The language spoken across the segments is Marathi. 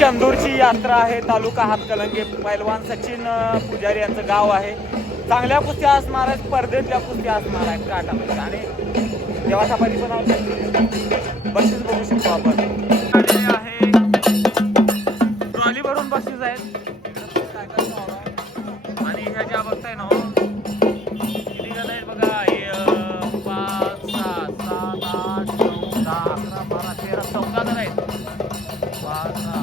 चंदूरची यात्रा आहे. तालुका हातकलंगे. पैलवान सचिन पुजारी यांचं गाव आहे. चांगल्या कुस्त्या असणार आहेत, स्पर्धेतल्या कुस्त्या असणार आहेत काटामध्ये. आणि देवासापाची पण बक्षीस बघू शकतो आपण. आहे ट्रॉली भरून बक्षीस आहेत. आणि ह्या ज्या बघताय ना किती जण आहेत बघा. हे 5 6 7 8 9 10 11 12 13 14 जण आहेत. 5 6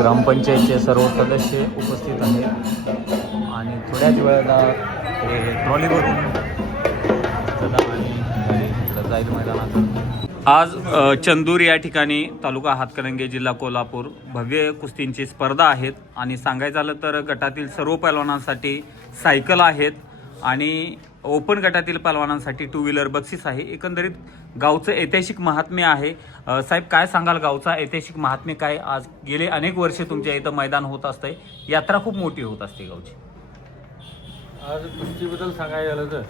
ग्रामपंचायतचे सर्व सदस्य उपस्थित आहेत आणि थोड्याच वेळात ट्रॉली भरून जाईल मैदानात. आज चंदूर या ठिकाणी तालुका हातकलंगे जिल्हा कोल्हापूर भव्य कुस्तींची स्पर्धा आहेत. आणि सांगायचं झालं तर गटातील सर्व पैलवानांसाठी सायकल आहेत आणि ओपन गटातील पैलवानांसाठी 2 व्हीलर बक्षीस आहे. एकंदरीत गावचं ऐतिहासिक महात्म्य आहे. साहेब काय सांगाल, गावचा ऐतिहासिक महात्म्य काय? आज गेले अनेक वर्षे तुमच्या इथं मैदान होत असतंय, यात्रा खूप मोठी होत असते गावची. आज कुस्तीबद्दल सांगायला झालं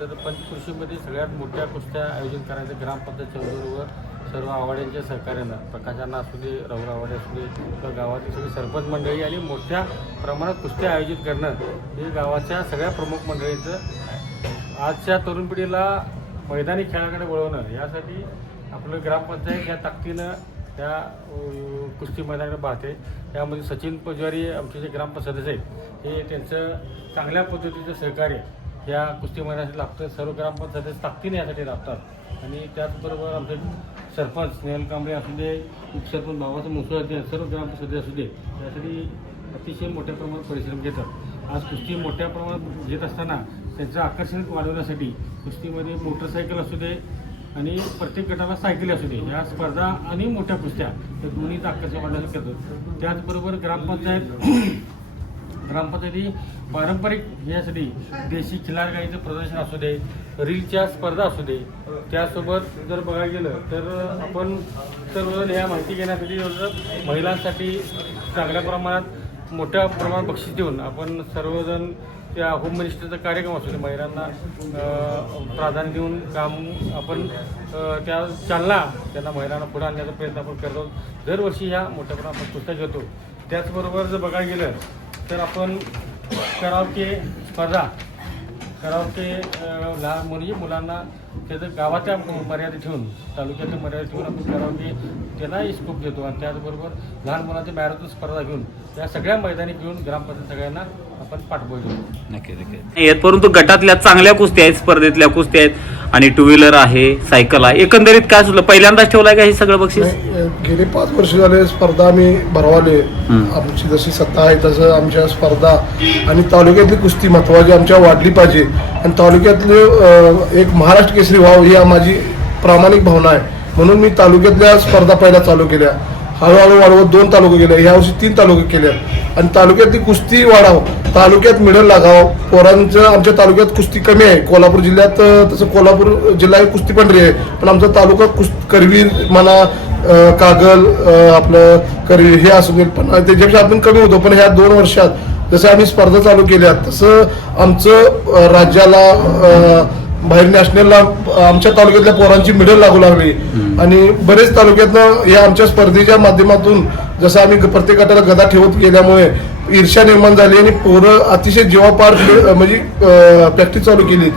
तर पंचकृषीमध्ये सगळ्यात मोठ्या कुस्त्या आयोजित करायचं ग्रामपंचायत चौधरीवर सर्व आवाड्यांच्या सहकार्यानं, प्रकाशांना असू दे, रघुर आवाडे असू दे किंवा गावातील सगळी सरपंच मंडळी आणि मोठ्या प्रमाणात कुस्त्या आयोजित करणं हे गावाच्या सगळ्या प्रमुख मंडळींचं आजच्या तरुण पिढीला मैदानी खेळाकडे वळवणं यासाठी आपलं ग्रामपंचायत ह्या ताकदीनं त्या कुस्ती मैदानाकडे पाहते. त्यामध्ये सचिन पुजारी आमचे जे ग्रामपंचायत सदस्य आहेत हे त्यांचं चांगल्या पद्धतीचं सहकार्य या कुस्ती मैदानासाठी लाभतं. सर्व ग्रामपंचायत ताकदीने यासाठी लाभतात. आणि त्याचबरोबर आमचे सरपंच स्नेहल कांबळे असू दे, उपसरपंच बाबासाहेब मुसळे, सर्व ग्रामपंचायत असू दे यासाठी अतिशय मोठ्या प्रमाणात परिश्रम घेतात. आज कुस्ती मोठ्या प्रमाणात घेत असताना त्यांचं आकर्षण वाढवण्यासाठी कुस्तीमध्ये मोटरसायकल असू दे आणि प्रत्येक गटाला सायकली असू दे या स्पर्धा आणि मोठ्या कुस्त्या या दोन्हीच आकर्षण वाढवण्यासाठी करतात. त्याचबरोबर ग्रामपंचायती पारंपरिक यासाठी देशी खिलार गाईचं प्रदर्शन असू दे, रीलच्या स्पर्धा असू दे. त्यासोबत जर बघायला गेलं तर आपण सर्वजण ह्या माहिती घेण्यासाठी महिलांसाठी चांगल्या प्रमाणात मोठ्या प्रमाणात बक्षीस देऊन आपण सर्वजण त्या होम मिनिस्टरचा कार्यक्रम असू दे महिलांना प्राधान्य देऊन काम आपण त्या चालना त्यांना महिलांना पुढे आणण्याचा प्रयत्न आपण करतो. दरवर्षी ह्या मोठ्या प्रमाणात कुस्त्या घेतो. त्याचबरोबर जर बघायला गेलं तर आपण करावके स्पर्धा, करावके लहान मुलांना त्याचं गावाच्या मर्यादित ठेवून, तालुक्याच्या मर्यादित ठेवून आपण करावके त्यांनाही स्कोप देतो. आणि त्याचबरोबर लहान मुलांच्या मॅरेथॉन स्पर्धा घेऊन या सगळ्या मैदानी घेऊन ग्रामपंचायत सगळ्यांना आपण पाठवतो. नक्की. परंतु गटातल्या चांगल्या कुस्त्या आहेत, स्पर्धेतल्या कुस्त्या आहेत आणि 2 व्हीलर आहे, सायकल आहे. एकंदरीत काय सुद्धा पहिल्यांदाच ठेवलाय का हे सगळं बक्षीस? गेले 5 वर्ष झाले स्पर्धा आम्ही भरवाले. आमची जशी सत्ता आहे तसं आमच्या स्पर्धा आणि तालुक्यातली कुस्ती महत्वाची आमच्या वाढली पाहिजे आणि तालुक्यातले एक महाराष्ट्र केसरी व्हावं ही माझी प्रामाणिक भावना आहे. म्हणून मी तालुक्यातल्या स्पर्धा पहिल्या चालू केल्या. हळूहळू वाढवत 2 तालुके केले, यावर्षी 3 तालुके केले आणि तालुक्यातली कुस्ती वाढावं, तालुक्यात मिडल लागावं. पोरांचं आमच्या तालुक्यात कुस्ती कमी आहे. कोल्हापूर जिल्ह्यात तसं कोल्हापूर जिल्हा कुस्ती पंढरी आहे, पण आमचा तालुका करवीर म्हणा, कागल आपलं करवीर हे असू दे, पण त्याच्यापेक्षा आपण कमी होतो. पण ह्या 2 वर्षात जसं आम्ही स्पर्धा चालू केल्या तसं आमचं राज्याला बाहेर नॅशनलला आमच्या तालुक्यातल्या पोरांची मेडल लागू लागली आणि बरेच तालुक्यातनं या आमच्या स्पर्धेच्या माध्यमातून जसं आम्ही प्रत्येक गटाला गदा ठेवत गेल्यामुळे ईर्ष्या निर्माण झाली आणि पोरं अतिशय जीवापार म्हणजे प्रॅक्टिस चालू केली.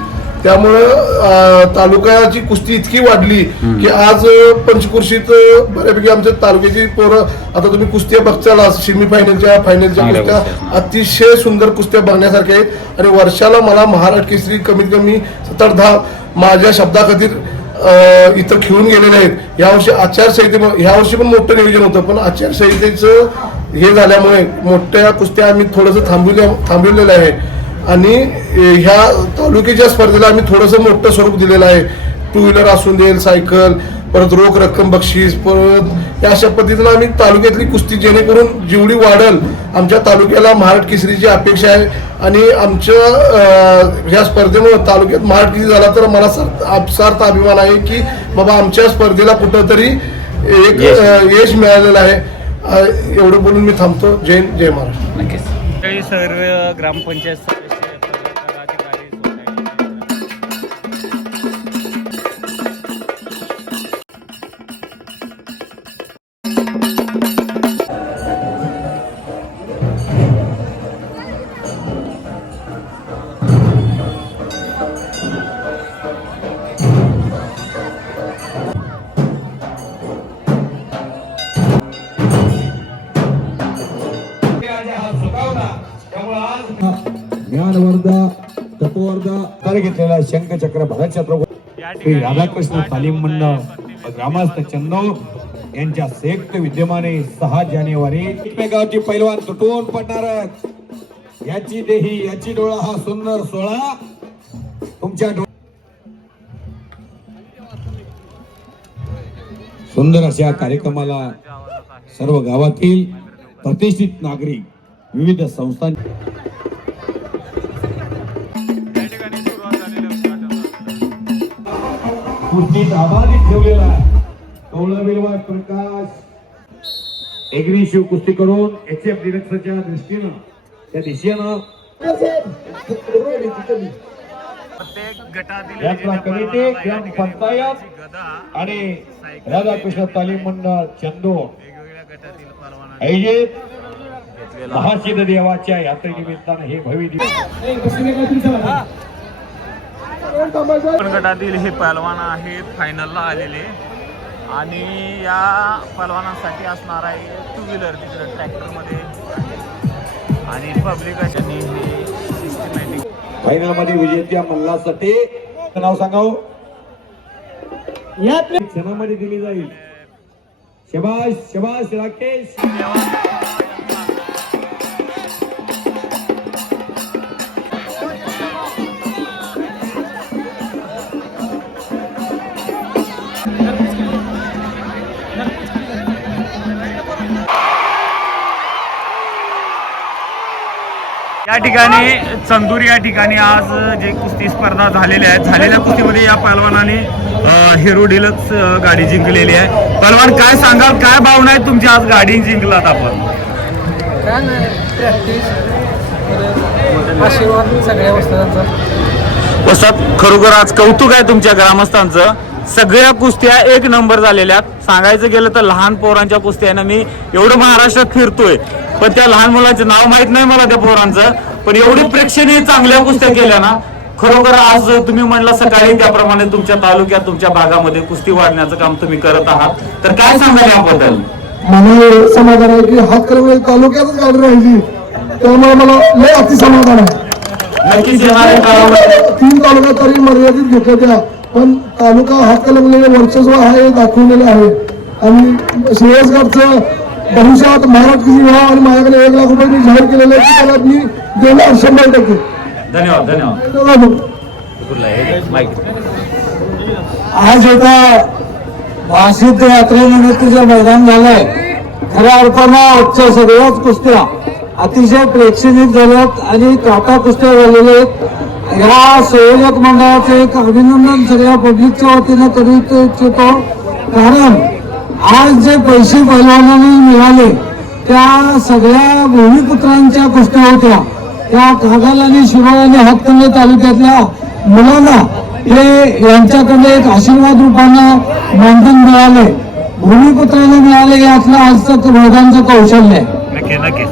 त्यामुळं तालुक्याची कुस्ती इतकी वाढली की आज पंचकृषीत बऱ्यापैकी आमच्या तालुक्याची पोरं, आता तुम्ही कुस्त्या बघचाल सेमीफायनलच्या फायनलच्या कुस्त्या अतिशय सुंदर कुस्त्या बघण्यासारख्या आहेत. आणि वर्षाला मला महाराष्ट्र केसरी कमीत कमी 7-10 माझ्या शब्दाखातीर इतर खेळून गेलेले आहेत. यावर्षी आचारसंहिते, ह्यावर्षी पण मोठं नियोजन होतं पण आचारसंहितेचं हे झाल्यामुळे मोठ्या कुस्त्या आम्ही थोडंसं थांबवलेलं आहे. आणि ह्या तालुक्याच्या स्पर्धेला आम्ही थोडंसं मोठं स्वरूप दिलेलं आहे. 2 व्हीलर असून देईल, सायकल, परत रोख रक्कम बक्षीस, परत या अशा पद्धतीनं आम्ही तालुक्यातली कुस्ती जेणेकरून जेवढी वाढेल आमच्या तालुक्याला महाराष्ट्र केसरीची अपेक्षा आहे. आणि आमच्या ह्या स्पर्धेमुळे तालुक्यात महाराष्ट्र केसरी झाला तर मला सार्थ अभिमान आहे की बाबा आमच्या स्पर्धेला कुठंतरी एक यश मिळालेलं आहे. एवढं बोलून मी थांबतो. जय महाराष्ट्र. नक्कीच. सर्व ग्रामपंचायत घेतलेला शंखचक्र भरतचक्र श्री राधाकृष्ण तालीम मंडळ व ग्रामस्थ चंदो यांच्या संयुक्त विद्यमाने 6 जानेवारी एकमेकावरची पैलवान तुटून पडणार. याची देही याची डोळा हा सुंदर सोहळा तुमच्या सुंदर अशा कार्यक्रमाला सर्व गावातील प्रतिष्ठित नागरिक विविध संस्था कुस्तीत आबाधित ठेवलेला कौलविलवाद प्रकाश एग्रेसिव्ह कुस्ती करून HF डिरेक्टरच्या दृष्टीनं त्या दिशेनं यात्रा कमिटी ग्रामपंचायत आणि राधाकृष्ण तालीम मंडळ चंदोर आयोजित महासिद्ध देवाच्या यात्रेनिमित्तानं हे भव्य गटातील हे पहलवान आहेत फायनलला आलेले आणि या पहलवानांसाठी असणार आहे 2 व्हीलर तिकडे ट्रॅक्टरमध्ये आणि पब्लिक अशाने हे सिस्टमॅटिक फायनल मध्ये विजेत्या मल्लासाठी नाव सांगाव या क्षणामध्ये दिली जाईल. शबाश शबाश राकेश. या ठिकाणी चंदूर या ठिकाणी आज जे कुस्ती स्पर्धा झालेल्या आहेत झालेल्या कुस्तीमध्ये या पहलवानाने हिरो डिलक्स गाडी जिंकलेली आहे. पहलवान काय सांगाल, काय भावना आहे तुमची आज गाडी जिंकलात आपण? काय नाही प्रॅक्टिस आशीर्वाद सगळ्या वस्तांचा. वस्तात खरोखर आज कौतुक आहे तुमच्या ग्रामस्थांचं. सगळ्या कुस्त्या 1 नंबर झालेल्या. सांगायचं गेलं तर लहान पोरांच्या कुस्त्यानं मी एवढं महाराष्ट्रात फिरतोय पण त्या लहान मुलांचं नाव माहित नाही मला त्या पोरांचं, पण एवढी प्रेक्षणीय चांगल्या कुस्त्या केल्या ना. खरोखर आज तुम्ही म्हणला सकाळी त्याप्रमाणे तुमच्या तालुक्यात तुमच्या भागामध्ये कुस्ती वाढण्याचं काम तुम्ही करत आहात, तर काय सांगाल याबद्दल? मला समाधान आहे की हातकणंगले तालुक्यातच गाडी राहिली त्यामुळे मला लय अतिसमाधान आहे. नक्कीच येणाऱ्या काळामध्ये 3 तालुका तरी मर्यादित घेतल्या पण तालुका हातकणंगले वर्चस्व आहे दाखवलेलं आहे आणि श्रेयसगडचं भविष्यात महाराष्ट्र व्हावं आणि माझ्याकडे 1 लाख रुपये मी जाहीर केलेले आहे त्याला मी देणार 100%. धन्यवाद आज एका महासिद्ध यात्रेनिमित्ताचं मैदान झालंय. खऱ्या अर्थानं आजच्या सगळ्याच कुस्त्या अतिशय प्रेक्षणीय झाल्यात आणि काटा कुस्त्या झालेल्या आहेत. या संयोजक मंडळाचे एक अभिनंदन सगळ्या पब्लिकच्या वतीनं करीत इच्छितो, कारण आज जे पैसे पैलवानांनी मिळाले त्या सगळ्या भूमिपुत्रांच्या कुस्त्या होत्या. त्या कागल आणि शिरोळ आणि हातकणंगले तालुक्यातल्या मुलांना हे यांच्याकडे एक आशीर्वाद रूपानं मानधन मिळाले, भूमिपुत्रांना मिळाले. यातलं आज तक मैदानचं कौशल्य आहे. नक्की